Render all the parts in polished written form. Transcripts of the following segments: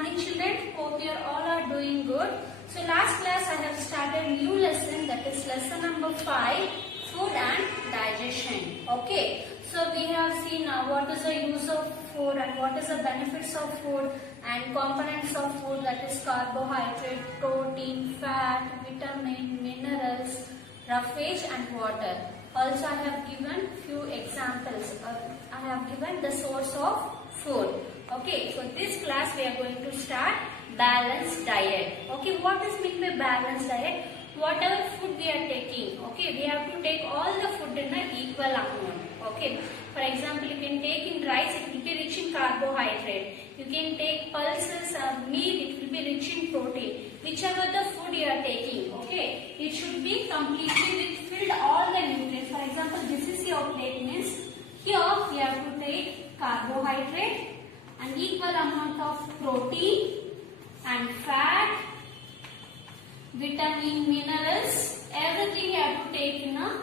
morning children. Hope you all are doing good. So last class I have started new lesson, that is lesson number 5, food and digestion. Okay. So we have seen what is the use of food and what is the benefits of food and components of food, that is carbohydrate, protein, fat, vitamin, minerals, roughage and water. Also I have given few examples. I have given the source of food. Okay, so this class we are going to start balanced diet. Okay, what is meant by balanced diet? Whatever food we are taking, okay, we have to take all the food in an equal amount. Okay, for example, you can take in rice, it will be rich in carbohydrate. You can take pulses or meat, it will be rich in protein. Whichever the food you are taking, okay, it should be completely filled all the nutrients. For example, this is your plate, means here we have to take carbohydrate, an equal amount of protein and fat, vitamin, minerals, everything you have to take in a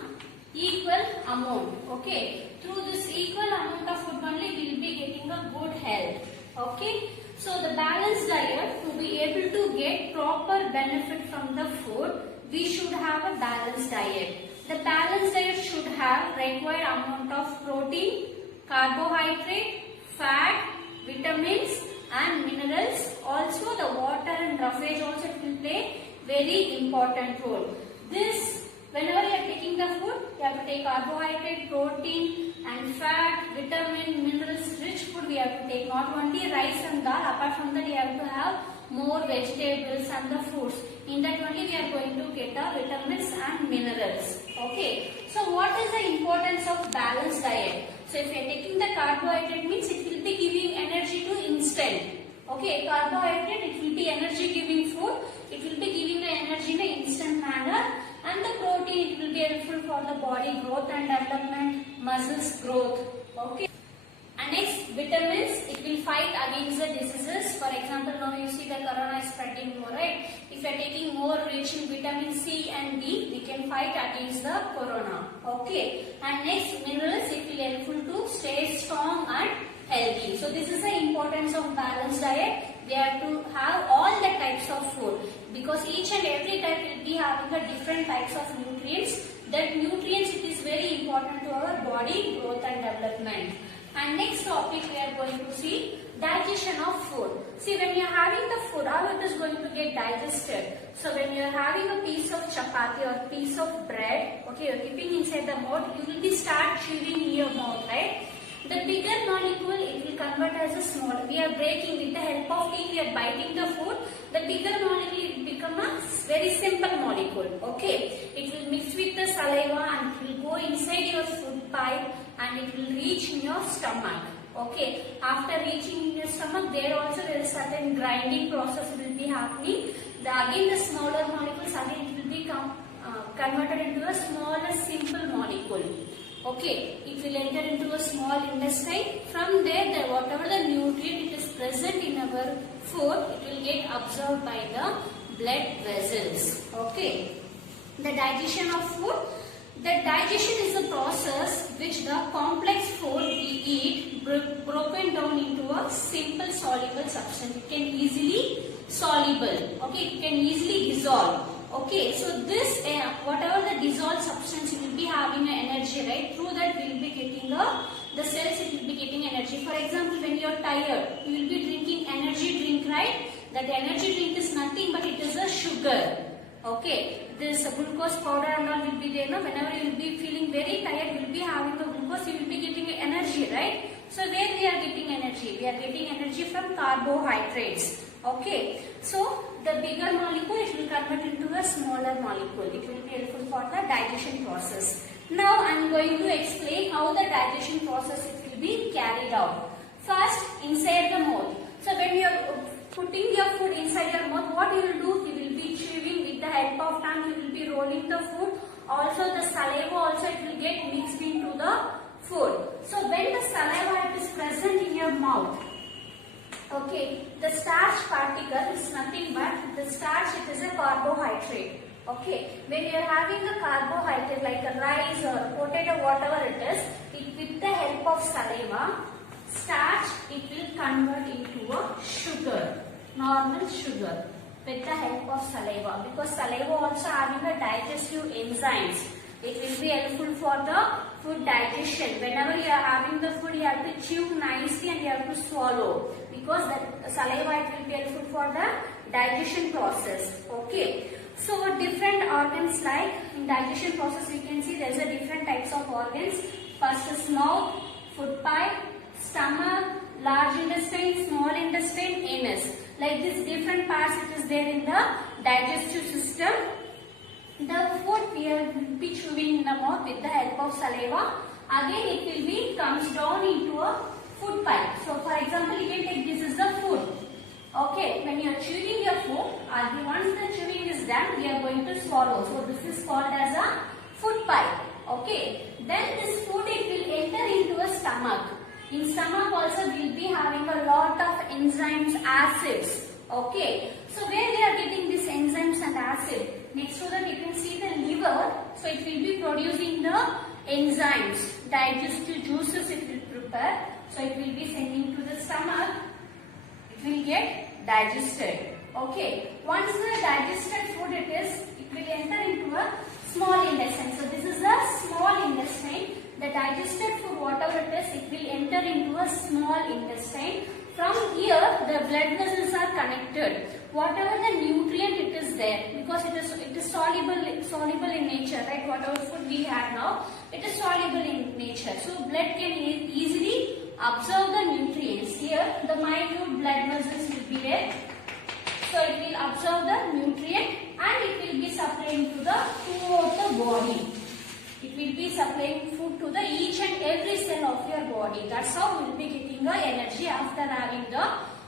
equal amount. Okay, through this equal amount of food only we will be getting a good health. Okay, so the balanced diet, to be able to get proper benefit from the food, we should have a balanced diet. The balanced diet should have required amount of protein, carbohydrate, fat, vitamins and minerals. Also the water and roughage also will play very important role. This, whenever you are taking the food, you have to take carbohydrate, protein and fat, vitamin, minerals, rich food we have to take. Not only rice and dal, apart from that you have to have more vegetables and the fruits. In that only we are going to get the vitamins and minerals. Okay. So what is the importance of balanced diet? So if you are taking the carbohydrate, means it will be giving energy to instant. Okay, carbohydrate, it will be energy giving food. It will be giving the energy in an instant manner. And the protein, it will be helpful for the body growth and development, muscles growth. Okay. And next, vitamins, it will fight against the diseases. For example, now you see the corona is spreading more, right? If you are taking more rich in vitamin C and D, we can fight against the corona. Okay. And next, minerals, it will helpful to stay strong and healthy. So this is the importance of balanced diet. We have to have all the types of food, because each and every type will be having a different types of nutrients. That nutrients, it is very important to our body growth and development. And next topic we are going to see digestion of food. See, when you are having the food, how it is going to get digested? So when you are having a piece of chapati or piece of bread, okay, you are keeping inside the mouth, you will be start chewing in your mouth, right? The bigger molecule, it will convert as a small. We are breaking with the help of teeth, we are biting the food. The bigger molecule will become a very simple molecule. Okay, it will mix with the saliva and it will go inside your food pipe and it will reach in your stomach. Okay, after reaching in your stomach, there also there is certain grinding process will be happening. Again the smaller molecules, again it will be converted into a smaller simple molecule. Okay, it will enter into a small intestine. From there, whatever the nutrient it is present in our food, it will get absorbed by the blood vessels. Okay, the digestion of food. The digestion is a process which the complex food we eat broken down into a simple soluble substance. It can easily soluble. Okay, it can easily dissolve. Okay, so this whatever the dissolved substance, it will be having an energy, right? Through that we will be getting the cells, it will be getting energy. For example, when you are tired, you will be drinking energy drink, right? That energy drink is nothing but it is a sugar. Okay, this glucose powder and all will be there. No? Whenever you will be feeling very tired, you will be having the glucose, you will be getting energy, right? So where we are getting energy? We are getting energy from carbohydrates. Okay, so the bigger molecule, it will convert into a smaller molecule. It will be helpful for the digestion process. Now I am going to explain how the digestion process it will be carried out. First, inside the mouth. So when you are putting your food inside your mouth, what you will do? You will be chewing with the help of tongue. You will be rolling the food. Also the saliva also it will get mixed into the food. So when the saliva is present in your mouth, okay, the starch particle is nothing but the starch, it is a carbohydrate. Okay, when you are having a carbohydrate like a rice or potato, whatever it is, with the help of saliva, starch, it will convert into a sugar. normal sugar with the help of saliva, because saliva also having a digestive enzymes. It will be helpful for the food digestion. Whenever you are having the food, you have to chew nicely and you have to swallow, because the saliva it will be helpful for the digestion process. Okay. So different organs, like in digestion process you can see there is a different types of organs. First is mouth, food pipe, stomach, large intestine, small intestine, anus. Like this different parts it is there in the digestive system. The food we will be chewing in the mouth with the help of saliva. Again it will be comes down into a food pipe. So for example you can take this is the food. Okay, when you are chewing your food, once the chewing is done, we are going to swallow. So this is called as a food pipe. Okay, then this food it will enter into a stomach. In stomach also we will be having a lot of enzymes, acids. Okay, so where we are getting these enzymes and acid? Next to that you can see the liver. So it will be producing the enzymes, digestive juices it will prepare. So it will be sending to the stomach. It will get digested. Okay. Once the digested food it will enter into a small intestine. So this is the small intestine. The digested food, whatever it will enter into a small intestine. From here, the blood vessels are connected. Whatever the nutrient it is there, because it is soluble in nature, right? Whatever food we have now, it is soluble in nature. So blood can easily absorb the nutrients. Here, the minute blood vessels will be there. So it will absorb the nutrient and it will be supplying to throughout the body. It will be supplying food to the each and every cell of your body. That's how we will be getting the energy after having the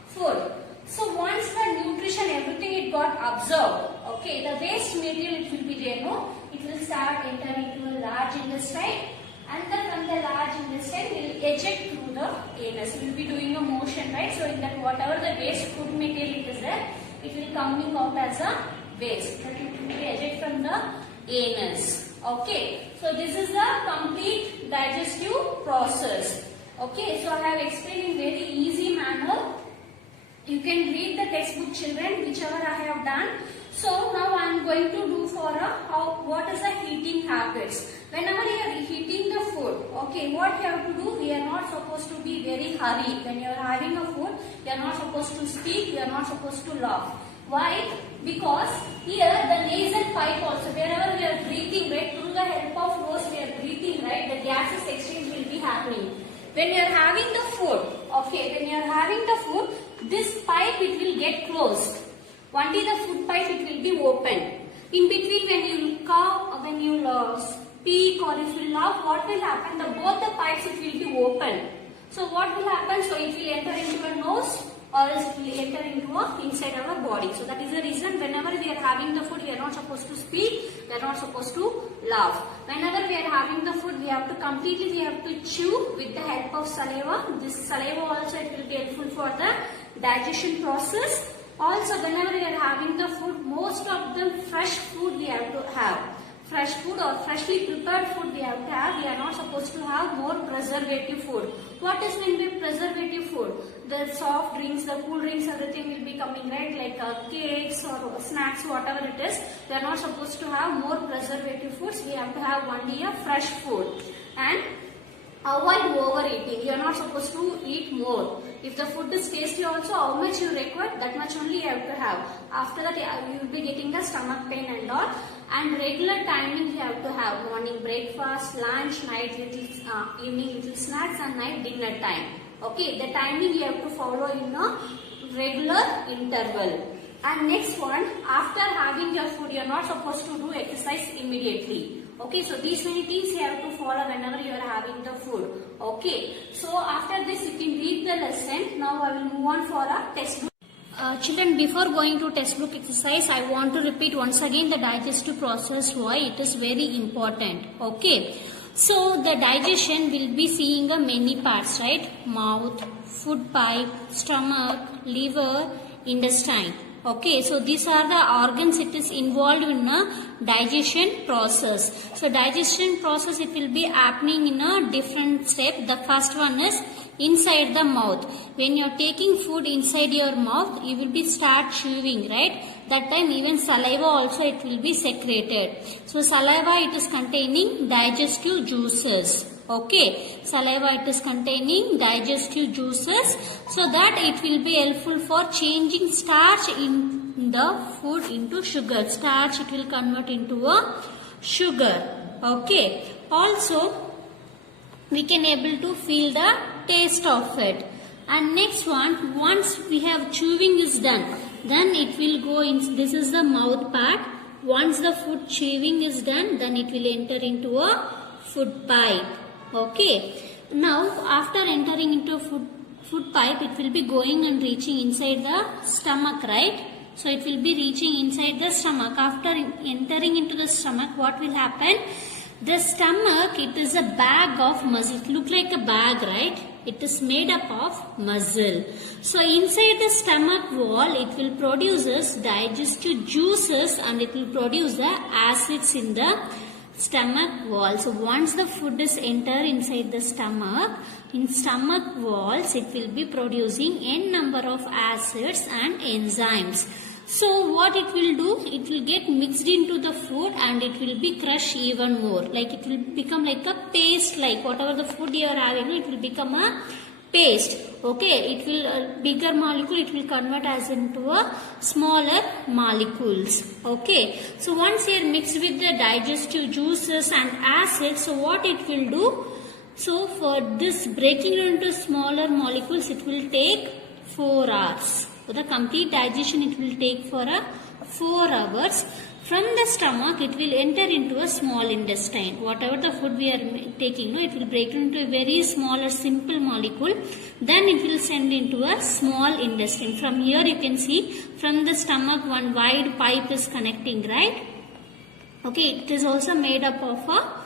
food. So once the nutrition, everything it got absorbed, okay, the waste material it will be there, no? It will start entering into a large intestine, and then from the large intestine will eject through the anus. It will be doing a motion, right? So in that whatever the waste food material it is there, it will coming out as a waste. That it will be eject from the anus. Okay, so this is the complete digestive process. Okay, so I have explained in very easy manner. You can read the textbook, children, whichever I have done. So now I am going to do for what is the heating habits. Whenever you are heating the food, okay, what you have to do? We are not supposed to be very hurried. When you are having a food, you are not supposed to speak. You are not supposed to laugh. Why? Because here the nasal pipe also, wherever we are breathing, right, through the help of nose we are breathing, right, the gases exchange will be happening. When you are having the food, okay, when you are having the food, this pipe it will get closed. Only the food pipe it will be open. In between when you cough, when you speak or if you laugh, what will happen? Both the pipes it will be open. So what will happen? So it will enter into a nose, or else it will enter into inside our body. So that is the reason whenever we are having the food, we are not supposed to speak, we are not supposed to laugh. Whenever we are having the food, we have to chew with the help of saliva. This saliva also it will be helpful for the digestion process. Also whenever we are having the food, most of the fresh food we have to have. Fresh food or freshly prepared food we have to have. We are not supposed to have more preservative food. What is meant by preservative food? The soft drinks, the cool drinks, everything will be coming, right? Like cakes or snacks, whatever it is. We are not supposed to have more preservative foods. We have to have only a fresh food. And avoid overeating. You are not supposed to eat more. If the food is tasty also, how much you require, that much only you have to have. After that, you will be getting the stomach pain and all. And regular timing you have to have. Morning breakfast, lunch, night little, evening little snacks, and night dinner time. Okay, the timing you have to follow in a regular interval. And next one, after having your food, you are not supposed to do exercise immediately. Okay, so these many things you have to follow whenever you are having the food. Okay, so after this you can read the lesson. Now I will move on for a textbook. Children, before going to textbook exercise, I want to repeat once again the digestive process, why it is very important. Okay, so the digestion will be seeing many parts, right? Mouth, food pipe, stomach, liver, intestine. Okay, so these are the organs it is involved in a digestion process. So digestion process it will be happening in a different step. The first one is inside the mouth. When you are taking food inside your mouth, you will be start chewing, right? That time even saliva also it will be secreted. So saliva it is containing digestive juices. Okay, saliva it is containing digestive juices, so that it will be helpful for changing starch in the food into sugar. Starch it will convert into a sugar. Okay, also we can able to feel the taste of it. And next one, once we have chewing is done, then it will go in, this is the mouth part. Once the food chewing is done, then it will enter into a food pipe. Okay, now after entering into food pipe, it will be going and reaching inside the stomach, right? So it will be reaching inside the stomach. After entering into the stomach, what will happen? The stomach, it is a bag of muscle. It looks like a bag, right? It is made up of muscle. So inside the stomach wall, it will produce digestive juices and it will produce the acids in the stomach wall. So once the food is enter inside the stomach, in stomach walls, it will be producing n number of acids and enzymes. So what it will do, it will get mixed into the food and it will be crushed even more. Like it will become like a paste, like whatever the food you are having, it will become a paste. Okay, it will bigger molecule, it will convert as into a smaller molecules. Okay, so once you are mixed with the digestive juices and acids, so what it will do? So for this breaking into smaller molecules, it will take 4 hours. For the complete digestion, it will take for 4 hours. From the stomach, it will enter into a small intestine. Whatever the food we are taking, it will break into a very small or simple molecule. Then it will send into a small intestine. From here you can see, from the stomach one wide pipe is connecting, right? Okay, it is also made up of a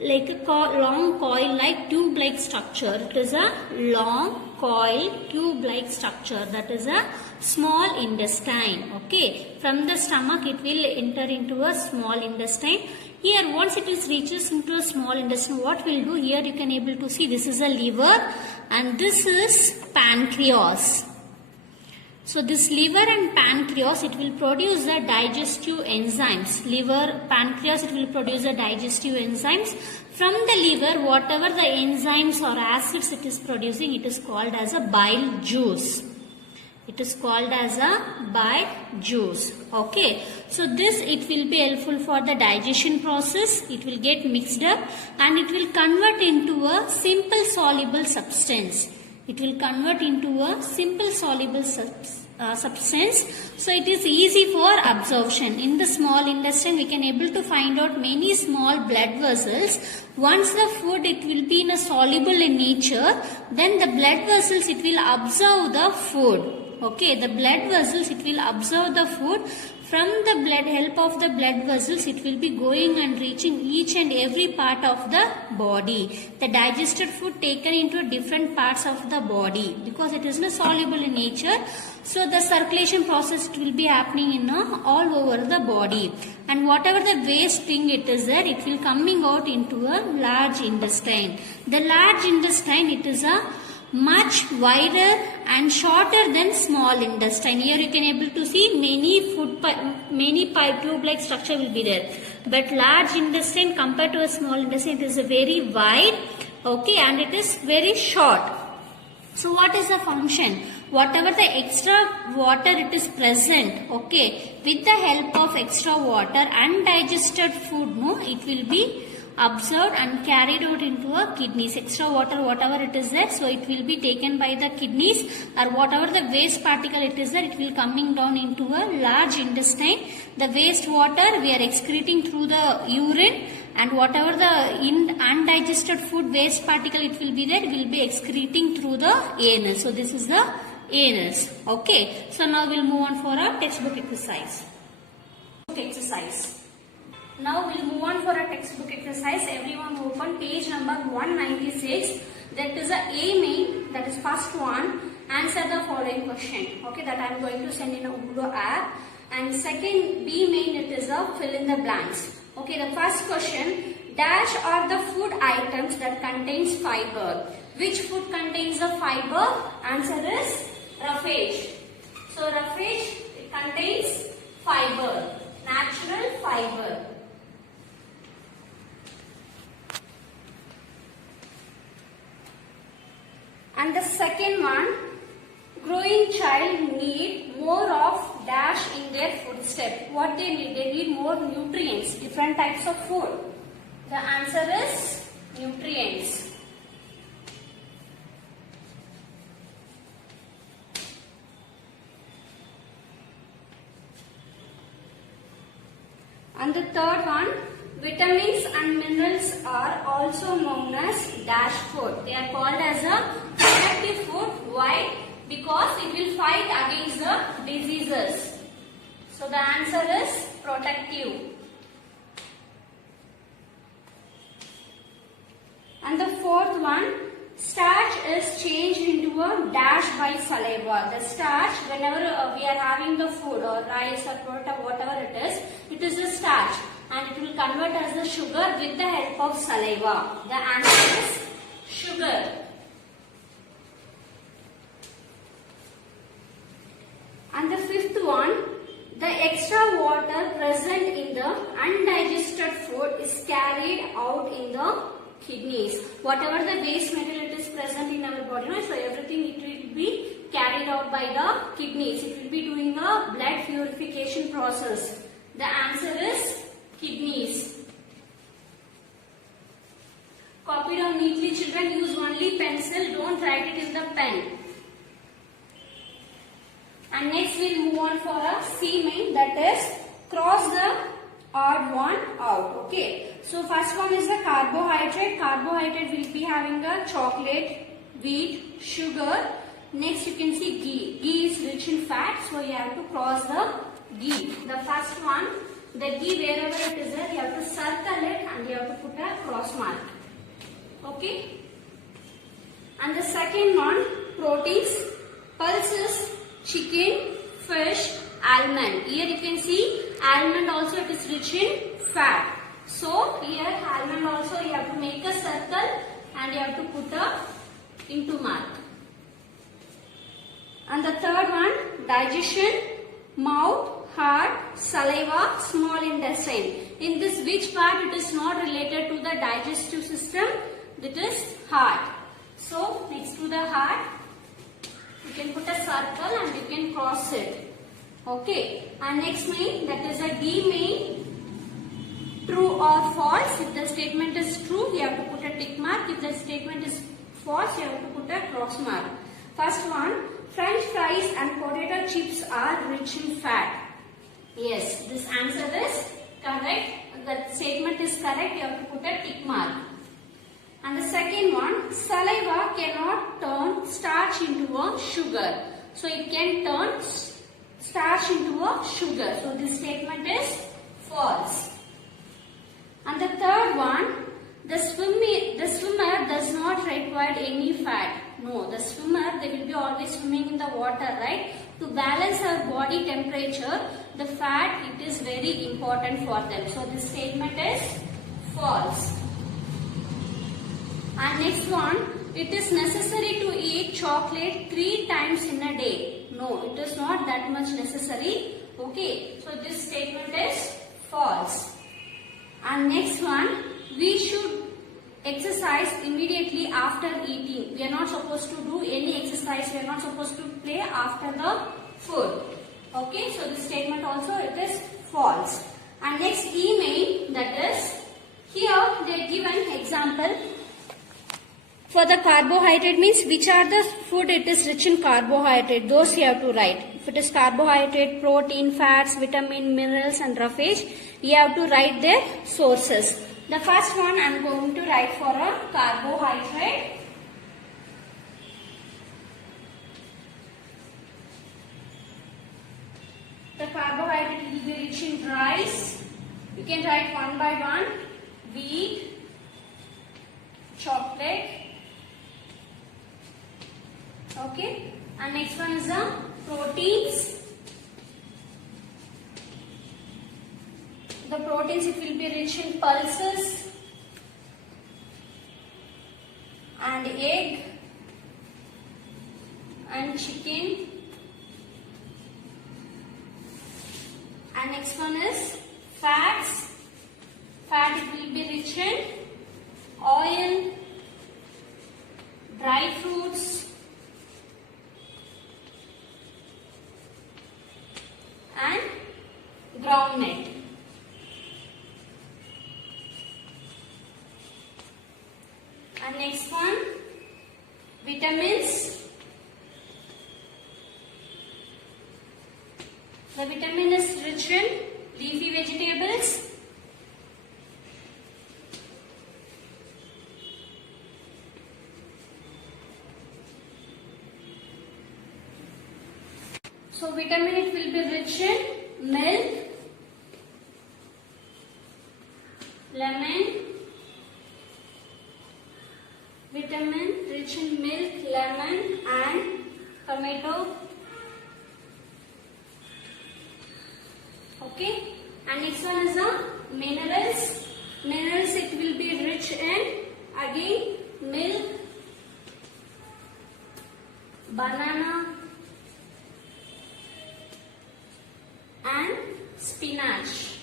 like a long coil like tube like structure. It is a long coil tube like structure, that is a small intestine. Okay, from the stomach it will enter into a small intestine. Here once it is reaches into a small intestine, what will do? Here you can able to see this is a liver and this is pancreas. So this liver and pancreas, it will produce the digestive enzymes. Liver, pancreas, it will produce the digestive enzymes. From the liver, whatever the enzymes or acids it is producing, it is called as a bile juice. It is called as a bile juice. Okay. So this, it will be helpful for the digestion process. It will get mixed up and it will convert into a simple soluble substance. It will convert into a simple soluble substance. So it is easy for absorption. In the small intestine, we can able to find out many small blood vessels. Once the food, it will be in a soluble in nature, then the blood vessels, it will absorb the food. Okay, the blood vessels, it will absorb the food. From the blood, help of the blood vessels, it will be going and reaching each and every part of the body. The digested food taken into different parts of the body because it is not soluble in nature. So the circulation process, it will be happening in all over the body. And whatever the waste thing it is there, it will coming out into a large intestine. The large intestine, it is a much wider and shorter than small intestine. Here you can able to see many pipe tube like structure will be there. But large intestine compared to a small intestine, it is a very wide, okay, and it is very short. So what is the function? Whatever the extra water it is present, okay, with the help of extra water, undigested food, it will be absorbed and carried out into a kidneys. Extra water, whatever it is there, so it will be taken by the kidneys, or whatever the waste particle it is there, it will coming down into a large intestine. The waste water we are excreting through the urine, and whatever the undigested food waste particle it will be there, will be excreting through the anus. So this is the anus. Okay. So now we'll move on for our textbook exercise. Now we'll move on for a textbook exercise. Everyone open page number 196. That is a main, that is first one. Answer the following question. Okay, that I am going to send in a Google app. And second B main, it is a fill in the blanks. Okay, the first question. Dash are the food items that contains fiber. Which food contains the fiber? Answer is roughage. So roughage, it contains fiber, natural fiber. And the second one, growing child need more of dash in their food step. What they need? They need more nutrients, different types of food. The answer is nutrients. And the third one, vitamins and minerals are also known as dash food. They are called as a protective food. Why? Because it will fight against the diseases. So the answer is protective. And the fourth one, starch is changed into a dash by saliva. The starch, whenever we are having the food or rice or whatever it is a starch, and it will convert as the sugar with the help of saliva. The answer is sugar. And the fifth one, the extra water present in the undigested food is carried out in the kidneys. Whatever the waste material it is present in our body, so everything it will be carried out by the kidneys. It will be doing a blood purification process. The answer is kidneys. Copy down neatly, children. Use only pencil. Don't write it in the pen. And next we'll move on for a C main, that is cross the odd one out. Okay. So first one is the carbohydrate. Carbohydrate will be having a chocolate, wheat, sugar. Next you can see ghee. Ghee is rich in fat, so you have to cross the ghee. The first one, the ghee, wherever it is there, you have to circle it and you have to put a cross mark. Okay. And the second one, proteins, pulses, chicken, fish, almond. Here you can see almond also it is rich in fat. So here almond also you have to make a circle and you have to put a into mark. And the third one, digestion, mouth, heart, saliva, small intestine. In this which part it is not related to the digestive system? It is heart. So next to the heart, you can put a circle and you can cross it. Okay. And next main, that is a D main. True or false. If the statement is true, you have to put a tick mark. If the statement is false, you have to put a cross mark. First one, French fries and potato chips are rich in fat. Yes, this answer is correct. The statement is correct. You have to put a tick mark. And the second one, saliva cannot turn starch into a sugar. So it can turn starch into a sugar. So this statement is false. And the third one, the swimmer does not require any fat. No, the swimmer, they will be always swimming in the water, right? To balance our body temperature, the fat, it is very important for them. So this statement is false. And next one, it is necessary to eat chocolate 3 times in a day. No, it is not that much necessary. Okay, so this statement is false. And next one, we should exercise immediately after eating. We are not supposed to do any exercise. We are not supposed to play after the food. Okay, so this statement also it is false. And next E main, that is, here they give an example. For the carbohydrate means which are the food it is rich in carbohydrate. Those you have to write. If it is carbohydrate, protein, fats, vitamin, minerals and roughage, you have to write their sources. The first one I am going to write for a carbohydrate. The carbohydrate will be rich in rice. You can write one by one. Wheat, chocolate. Okay. And next one is the proteins. The proteins, it will be rich in pulses and egg, And next one is fats. Fat, it will be rich in oil, dry fruits, and groundnut. And next one, vitamins. The vitamin is rich in leafy vegetables, so vitamin, it will be rich in milk, lemon. Vitamin rich in milk, lemon, and tomato. Okay, and next one is the minerals. Minerals, it will be rich in again milk, banana, and spinach.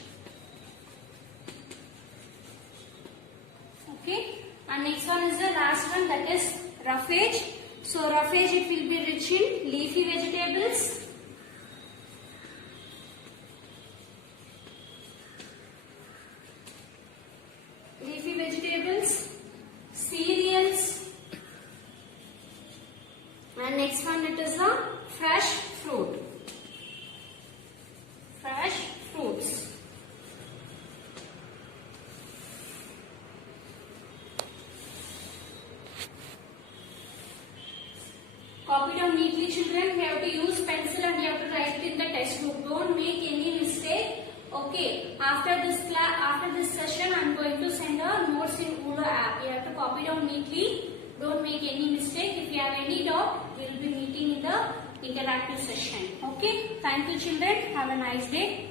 Okay, and next one is the last one, that is roughage. So roughage, it will be rich in leafy vegetables, cereals, and next one, it is the fresh fruit. Fresh fruits. Copy down neatly, children. We have to use pencil and we have to write it in the textbook. Don't make any mistake. Okay. After this session, I am going to send a notes in Ulo app. You have to copy down neatly. Don't make any mistake. If you have any doubt, we will be meeting in the interactive session. Okay. Thank you, children. Have a nice day.